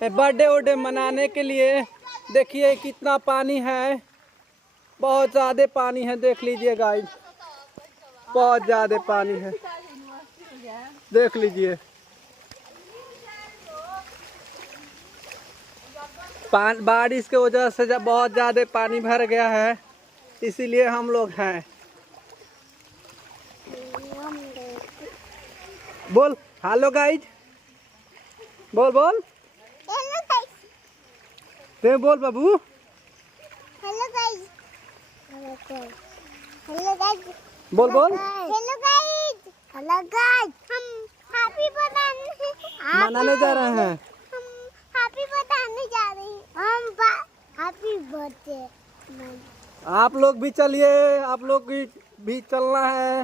Birthday Verde मनाने के लिए। देखिए कितना पानी है, बहुत ज़्यादा पानी है, देख लीजिए गाइस, बहुत ज़्यादा पानी है, देख लीजिए। बारिश की वजह से जब बहुत ज़्यादा पानी भर गया है, इसीलिए हम लोग हैं। बोल हेलो गाइज, बोल बोल, हेलो गाइस, ते बोल बाबू, hello guys, hello guys, hello guys, बोल बोल, हेलो गाइस, हेलो गाइस। हम हैप्पी बर्थडे मनाने जा रहे हैं। हम हैप्पी बताने जा रहे हैं। हम हैप्पी बर्थडे। आप लोग भी चलिए, आप लोग भी चलना है।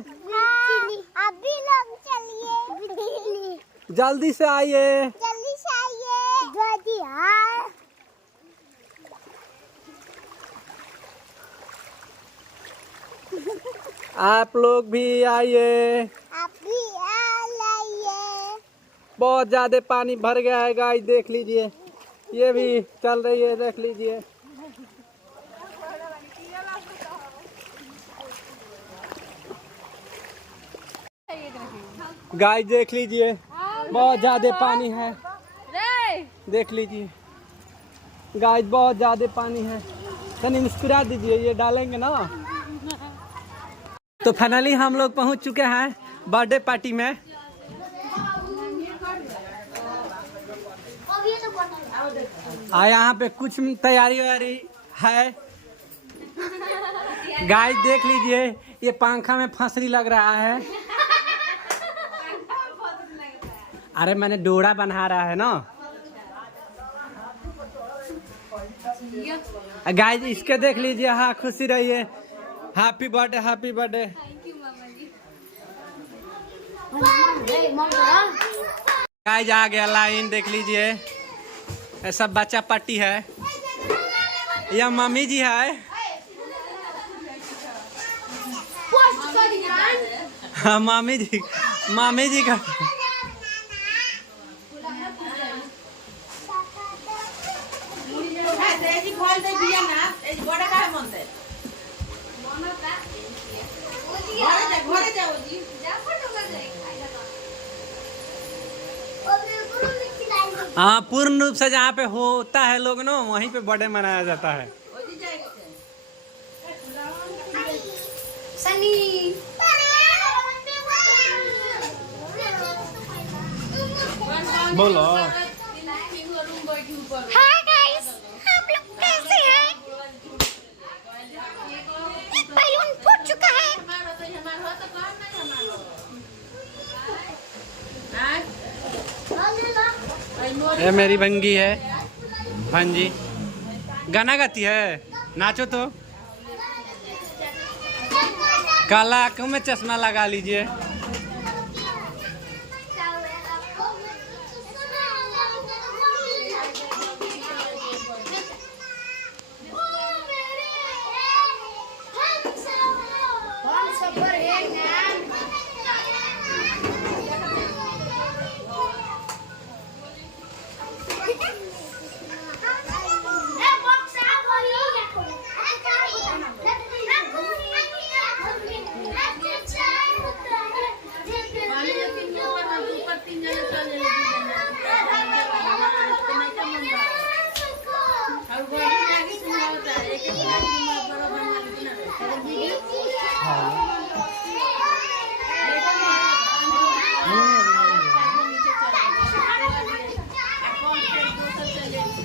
अभी लोग चलिए, जल्दी से आइए, जल्दी से आइए, जल्दी आए। आप लोग भी आइए, आप भी आइए। बहुत ज्यादा पानी भर गया है गाइस, देख लीजिए, ये भी चल रही है, देख लीजिए। गाइस देख लीजिए, बहुत ज्यादा पानी है, देख लीजिए गाइस, बहुत ज्यादा पानी है। तनी मुस्कुरा दीजिए, ये डालेंगे ना। तो फाइनली हम लोग पहुंच चुके हैं बर्थडे पार्टी में। यहाँ पे कुछ तैयारी वैयारी है गाइस, देख लीजिए, ये पंखा में फंसरी लग रहा है। अरे मैंने डोरा बना रहा है ना गाइस, इसके देख लीजिए। हाँ, खुशी रहिए, happy birthday, happy birthday. Guys आ गया लाइन, देख लीजिए, सब बच्चा पार्टी है। यह मम्मी जी है, हाँ मामी जी का। हाँ, पूर्ण रूप से जहाँ पे होता है लोग ना, वहीं पे बर्थडे मनाया जाता है। सनी बोलो। हाय गाइस, आप लोग कैसे हैं? बैलून फूट चुका है। ये मेरी भंगी है, भांजी गाना गाती है, नाचो तो। काला आंखों में चश्मा लगा लीजिए।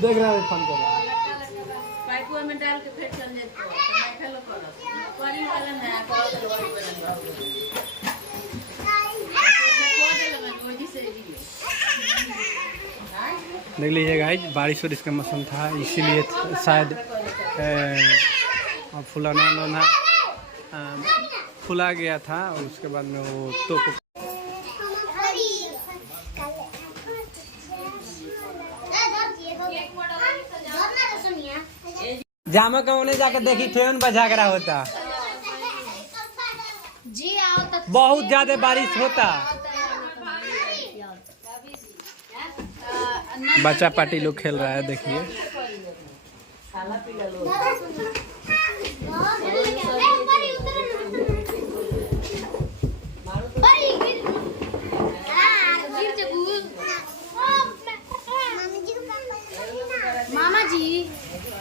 देख रहा है, फोन कर रहा है। पाइपुआ में डाल के फिर चल जेतो तो मैं खेलो करब पानी वाला ना कर देख लीजिए गाइस, बारिश और इसका मौसम था, इसीलिए शायद फुलाना फुला गया था, और उसके बाद में वो तो जामा का उन्हें जाकर देखी ट्रेन बजा करा होता जी, आओ तक बहुत ज्यादा बारिश होता। बच्चा पार्टी लोग खेल रहा है, देखिए। खाला पीला लोग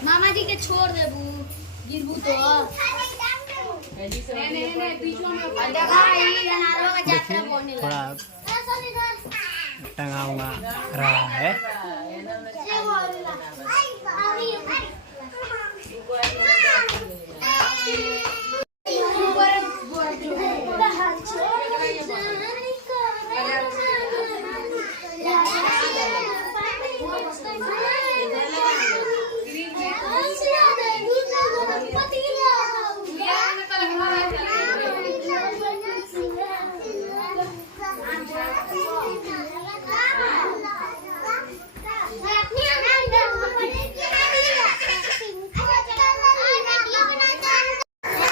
मामा जी के छोड़ देबू गिरबू तो देखिए थोड़ा टंगा हुआ रहा है।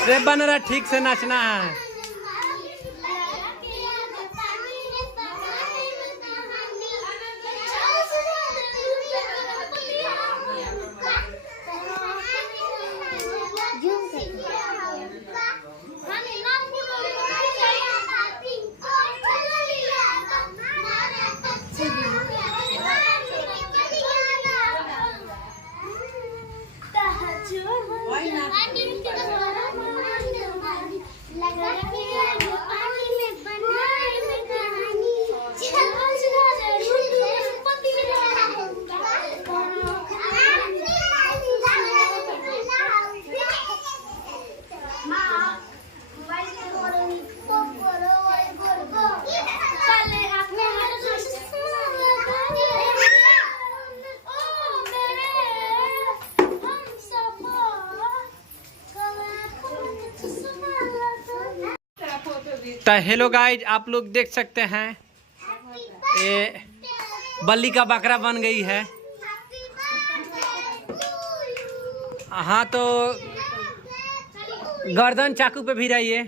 रे बन रहा, ठीक से नाचना है। तो हेलो गाइज, आप लोग देख सकते हैं ये बल्ली का बकरा बन गई है। हाँ तो गर्दन चाकू पे भी रहिए।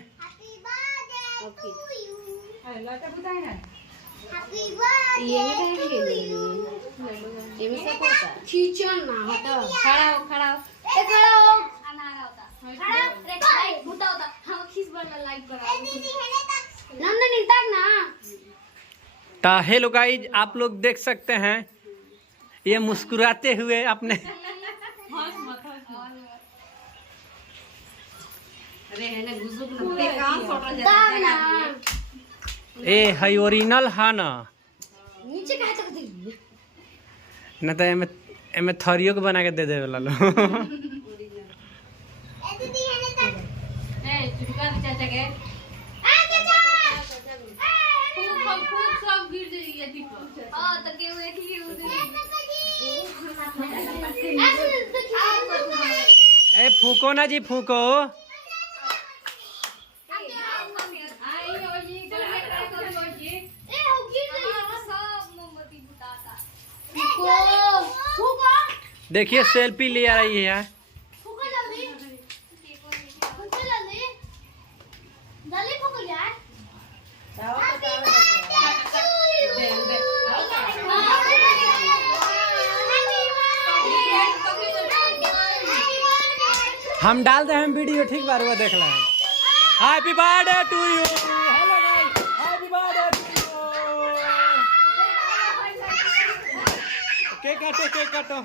तो हेलो गाइज, आप लोग देख सकते हैं ये मुस्कुराते हुए अपने ए है ओरिजिनल है ना, न तो एमे थरियो के बना के दे दे वाला लो। ए फूको ना जी, फूको। देखिए सेल्फी ले आ रही है। हम डाल दे हम वीडियो, ठीक बार हुआ देख लें। Happy birthday to you. Hello guys, happy birthday to you. Cake काटो, केक काटो।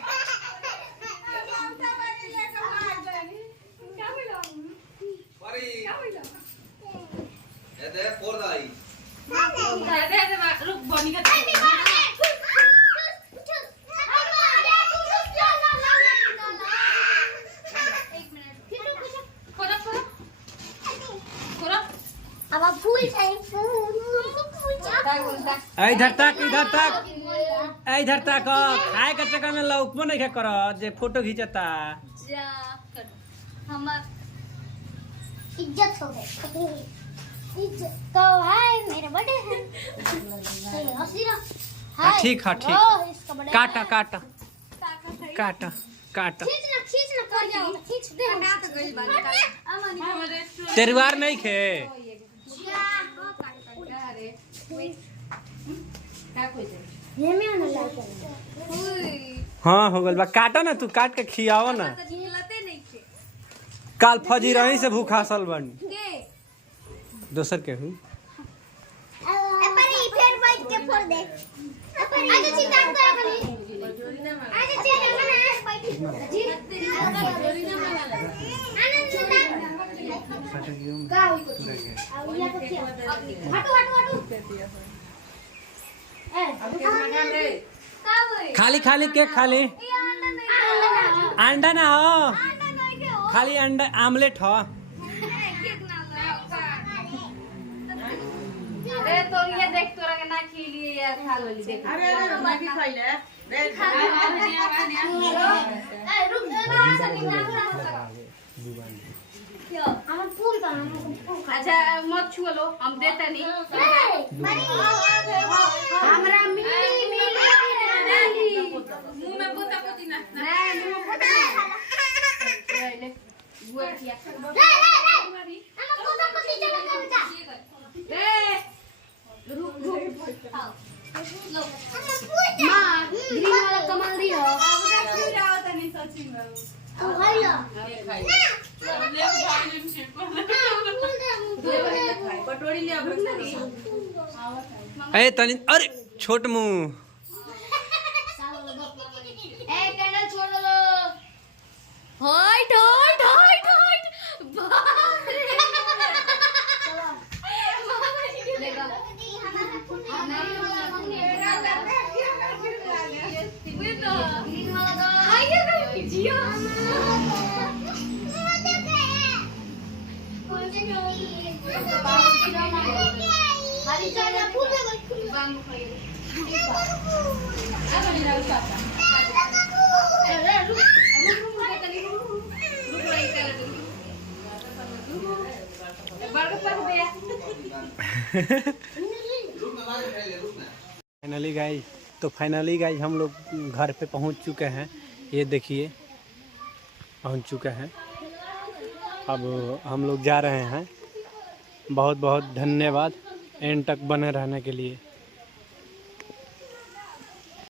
इधर तक, इधर तक, इधर तक। खाए के चक्कर में लौकबो नहीं कर जे फोटो खींचता। इज्जत हो गई, इज्जत तो हाय मेरा बर्थडे है। हंसी ना। हाय ठीक है, ठीक। काटा काटा काटा काटा। खींचना कर जाओ, खींच दे। हटा तो गई बात। तेरवार नहीं खे। क्या कोई ये में आने लायक हाँ हो गल बा। काटा ना, तू काट के खियाव ना। काल फजी रही से भूखा सल बनी दोसर के हुई। अपनी फिर बैठ के फोड़ दे। आजा चितान करा खाली। आजा चेहरे में बैठ जी। आनंद चितान का हुई कुछ अब या तो क्या हटो हटो हटो ए खाली खाली केक खाली। अंडा ना हो, खाली अंडा आमलेट हो। अरे तो ये देख तोरा के ना खिलिए यार, खा लो देख। अरे बाकी खइले देख रुक ना से निकला हम फूल का अच्छा मत छुओ लो, हम देते नहीं। हमरा मिली मिली मुंह में पोता पोती ना नहीं मुंह में पोता ले बुआ किया हम पोता पोती चला करता ए रुक रुक लो मां ग्रीन वाला कमल दी हो तू खाइयो कटोरी ले अब ए तनी, अरे छोट मुंह। ए कैंडल छोड़ दो। हाइट हाइट हाइट हाइट बाप रे लेगा हरी चाय फूल दे बांग खाइए फाइनली गाइस हम लोग घर पे पहुंच चुके हैं। ये देखिए पहुंच चुके हैं। अब हम लोग जा रहे हैं। बहुत बहुत धन्यवाद एंड तक बने रहने के लिए।